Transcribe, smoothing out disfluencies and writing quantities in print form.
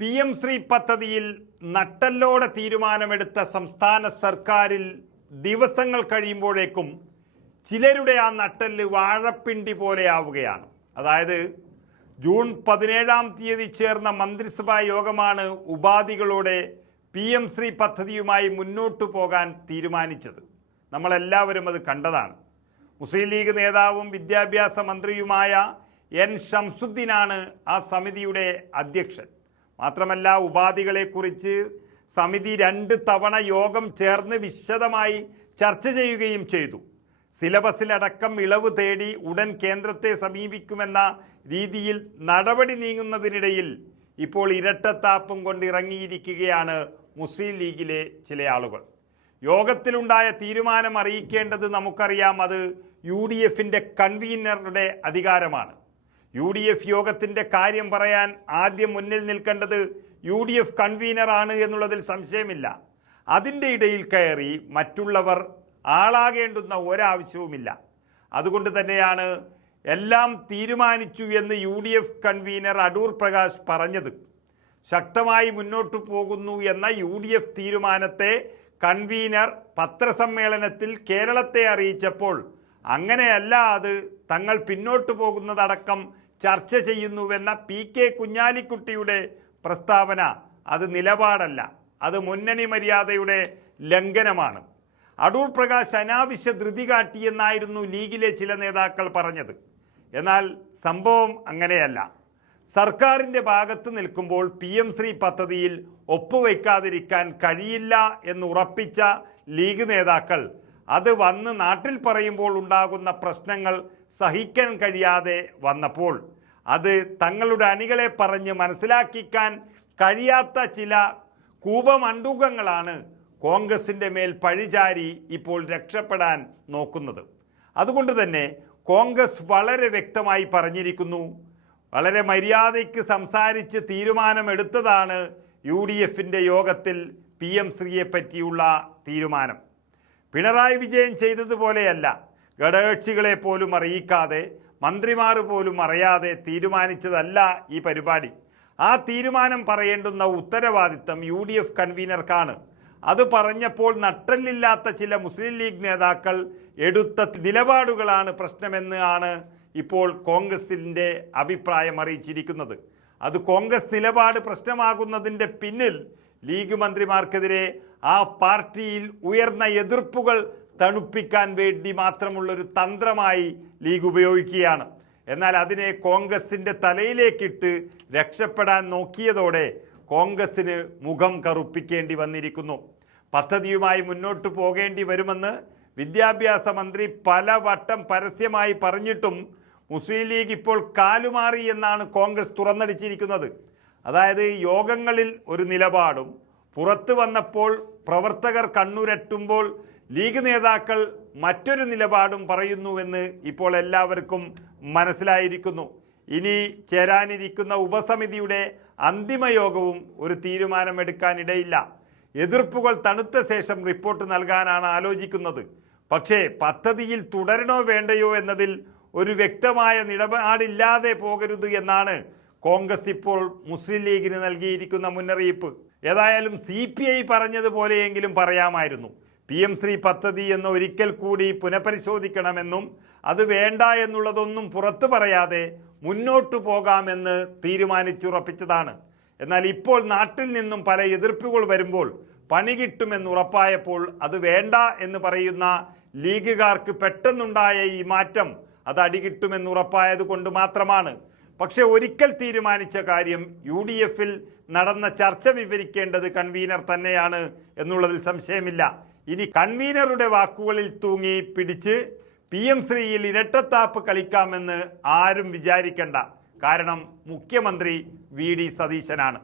PM Shri പദ്ധതിയിൽ നട്ടല്ലോടെ തീരുമാനമെടുത്ത സംസ്ഥാന സർക്കാരിൽ ദിവസങ്ങൾ കഴിയുമ്പോഴേക്കും ചിലരുടെ ആ നട്ടെല്ല് വാഴപ്പിണ്ടി പോലെയാവുകയാണ്. അതായത് ജൂൺ 17-ാം തീയതി ചേർന്ന മന്ത്രിസഭാ യോഗമാണ് ഉപാധികളോടെ PM ശ്രീ പദ്ധതിയുമായി മുന്നോട്ടു പോകാൻ തീരുമാനിച്ചത്. നമ്മളെല്ലാവരും അത് കണ്ടതാണ്. മുസ്ലിം ലീഗ് നേതാവും വിദ്യാഭ്യാസ മന്ത്രിയുമായ N ഷംസുദ്ദീനാണ് ആ സമിതിയുടെ അധ്യക്ഷൻ. മാത്രമല്ല, ഉപാധികളെക്കുറിച്ച് സമിതി 2 തവണ യോഗം ചേർന്ന് വിശദമായി ചർച്ച ചെയ്യുകയും ചെയ്തു. സിലബസിലടക്കം ഇളവ് തേടി ഉടൻ കേന്ദ്രത്തെ സമീപിക്കുമെന്ന രീതിയിൽ നടപടി നീങ്ങുന്നതിനിടയിൽ ഇപ്പോൾ ഇരട്ടത്താപ്പും കൊണ്ട് ഇറങ്ങിയിരിക്കുകയാണ് മുസ്ലിം ലീഗിലെ ചില ആളുകൾ. യോഗത്തിലുണ്ടായ തീരുമാനം അറിയിക്കേണ്ടത് നമുക്കറിയാം. അത് UDFിൻ്റെ കൺവീനറുടെ അധികാരമാണ്. UDF യോഗത്തിൻ്റെ കാര്യം പറയാൻ ആദ്യം മുന്നിൽ നിൽക്കേണ്ടത് UDF കൺവീനറാണ് എന്നുള്ളതിൽ സംശയമില്ല. അതിൻ്റെ ഇടയിൽ കയറി മറ്റുള്ളവർ ആളാകേണ്ടുന്ന ഒരാവശ്യവുമില്ല. അതുകൊണ്ട് തന്നെയാണ് എല്ലാം തീരുമാനിച്ചു എന്ന് UDF കൺവീനർ അടൂർ പ്രകാശ് പറഞ്ഞത്. ശക്തമായി മുന്നോട്ടു പോകുന്നു എന്ന UDF തീരുമാനത്തെ കൺവീനർ പത്രസമ്മേളനത്തിൽ കേരളത്തെ അറിയിച്ചപ്പോൾ അങ്ങനെയല്ല, അത് തങ്ങൾ പിന്നോട്ടു പോകുന്നതടക്കം ചർച്ച ചെയ്യുന്നുവെന്ന PK കുഞ്ഞാലിക്കുട്ടിയുടെ പ്രസ്താവന അത് നിലപാടല്ല, അത് മുന്നണി മര്യാദയുടെ ലംഘനമാണ്. അടൂർ പ്രകാശ് അനാവശ്യ ധൃതി കാട്ടിയെന്നായിരുന്നു ലീഗിലെ ചില നേതാക്കൾ പറഞ്ഞത്. എന്നാൽ സംഭവം അങ്ങനെയല്ല. സർക്കാരിൻ്റെ ഭാഗത്ത് നിൽക്കുമ്പോൾ PM ശ്രീ പദ്ധതിയിൽ ഒപ്പുവയ്ക്കാതിരിക്കാൻ കഴിയില്ല എന്ന് ഉറപ്പിച്ച ലീഗ് നേതാക്കൾ അത് വന്ന് നാട്ടിൽ പറയുമ്പോൾ ഉണ്ടാകുന്ന പ്രശ്നങ്ങൾ സഹിക്കാൻ കഴിയാതെ വന്നപ്പോൾ അത് തങ്ങളുടെ അണികളെ പറഞ്ഞ് മനസ്സിലാക്കിക്കാൻ കഴിയാത്ത ചില കൂപമണ്ടൂകങ്ങളാണ് കോൺഗ്രസിൻ്റെ മേൽ പഴിചാരി ഇപ്പോൾ രക്ഷപ്പെടാൻ നോക്കുന്നത്. അതുകൊണ്ട് തന്നെ കോൺഗ്രസ് വളരെ വ്യക്തമായി പറഞ്ഞിരിക്കുന്നു, വളരെ മര്യാദയ്ക്ക് സംസാരിച്ച് തീരുമാനമെടുത്തതാണ് UDFിൻ്റെ യോഗത്തിൽ PM ശ്രീയെ പറ്റിയുള്ള തീരുമാനം. പിണറായി വിജയൻ ചെയ്തതുപോലെയല്ല, ഘടകകക്ഷികളെ പോലും അറിയിക്കാതെ, മന്ത്രിമാർ പോലും അറിയാതെ തീരുമാനിച്ചതല്ല ഈ പരിപാടി. ആ തീരുമാനം പറയേണ്ടുന്ന ഉത്തരവാദിത്തം UDF കൺവീനർക്കാണ്. അത് പറഞ്ഞപ്പോൾ നട്ടല്ലില്ലാത്ത ചില മുസ്ലിം ലീഗ് നേതാക്കൾ എടുത്ത നിലപാടുകളാണ് പ്രശ്നമെന്ന് ആണ് ഇപ്പോൾ കോൺഗ്രസിൻ്റെ അഭിപ്രായം അറിയിച്ചിരിക്കുന്നത്. അത് കോൺഗ്രസ് നിലപാട് പ്രശ്നമാകുന്നതിൻ്റെ പിന്നിൽ ലീഗ് മന്ത്രിമാർക്കെതിരെ ആ പാർട്ടിയിൽ ഉയർന്ന എതിർപ്പുകൾ തണുപ്പിക്കാൻ വേണ്ടി മാത്രമുള്ളൊരു തന്ത്രമായി ലീഗ് ഉപയോഗിക്കുകയാണ്. എന്നാൽ അതിനെ കോൺഗ്രസിൻ്റെ തലയിലേക്കിട്ട് രക്ഷപ്പെടാൻ നോക്കിയതോടെ കോൺഗ്രസിന് മുഖം കറുപ്പിക്കേണ്ടി വന്നിരിക്കുന്നു. പദ്ധതിയുമായി മുന്നോട്ട് പോകേണ്ടി വരുമെന്ന് വിദ്യാഭ്യാസ മന്ത്രി പലവട്ടം പരസ്യമായി പറഞ്ഞിട്ടും മുസ്ലിം ലീഗ് ഇപ്പോൾ കാലുമാറി എന്നാണ് കോൺഗ്രസ് തുറന്നടിച്ചിരിക്കുന്നത്. അതായത് യോഗങ്ങളിൽ ഒരു നിലപാടും പുറത്തു വന്നപ്പോൾ പ്രവർത്തകർ കണ്ണുരട്ടുമ്പോൾ ലീഗ് നേതാക്കൾ മറ്റൊരു നിലപാടും പറയുന്നുവെന്ന് ഇപ്പോൾ എല്ലാവർക്കും മനസ്സിലായിരിക്കുന്നു. ഇനി ചേരാനിരിക്കുന്ന ഉപസമിതിയുടെ അന്തിമ യോഗവും ഒരു തീരുമാനമെടുക്കാനിടയില്ല. എതിർപ്പുകൾ തണുത്ത ശേഷം റിപ്പോർട്ട് നൽകാനാണ് ആലോചിക്കുന്നത്. പക്ഷേ പദ്ധതിയിൽ തുടരണോ വേണ്ടയോ എന്നതിൽ ഒരു വ്യക്തമായ നിലപാടില്ലാതെ പോകരുത് എന്നാണ് കോൺഗ്രസ് ഇപ്പോൾ മുസ്ലിം ലീഗിന് നൽകിയിരിക്കുന്ന മുന്നറിയിപ്പ്. ഏതായാലും CPI പറഞ്ഞതുപോലെയെങ്കിലും പറയാമായിരുന്നു. PM ശ്രീ പദ്ധതി എന്ന് ഒരിക്കൽ കൂടി പുനഃപരിശോധിക്കണമെന്നും അത് വേണ്ട എന്നുള്ളതൊന്നും പുറത്തു പറയാതെ മുന്നോട്ടു പോകാമെന്ന് തീരുമാനിച്ചുറപ്പിച്ചതാണ്. എന്നാൽ ഇപ്പോൾ നാട്ടിൽ നിന്നും പല എതിർപ്പുകൾ വരുമ്പോൾ പണി കിട്ടുമെന്ന് ഉറപ്പായപ്പോൾ അത് വേണ്ട എന്ന് പറയുന്ന ലീഗുകാർക്ക് പെട്ടെന്നുണ്ടായ ഈ മാറ്റം അത് അടികിട്ടുമെന്ന് ഉറപ്പായത് കൊണ്ട് മാത്രമാണ്. പക്ഷെ ഒരിക്കൽ തീരുമാനിച്ച കാര്യം UDFിൽ നടന്ന ചർച്ച വിവരിക്കേണ്ടത് കൺവീനർ തന്നെയാണ് എന്നുള്ളതിൽ സംശയമില്ല. ഇനി കൺവീനറുടെ വാക്കുകളിൽ തൂങ്ങി പിടിച്ച് PM ശ്രീയിൽ ഇരട്ടത്താപ്പ് കളിക്കാമെന്ന് ആരും വിചാരിക്കേണ്ട. കാരണം മുഖ്യമന്ത്രി VD സതീശനാണ്.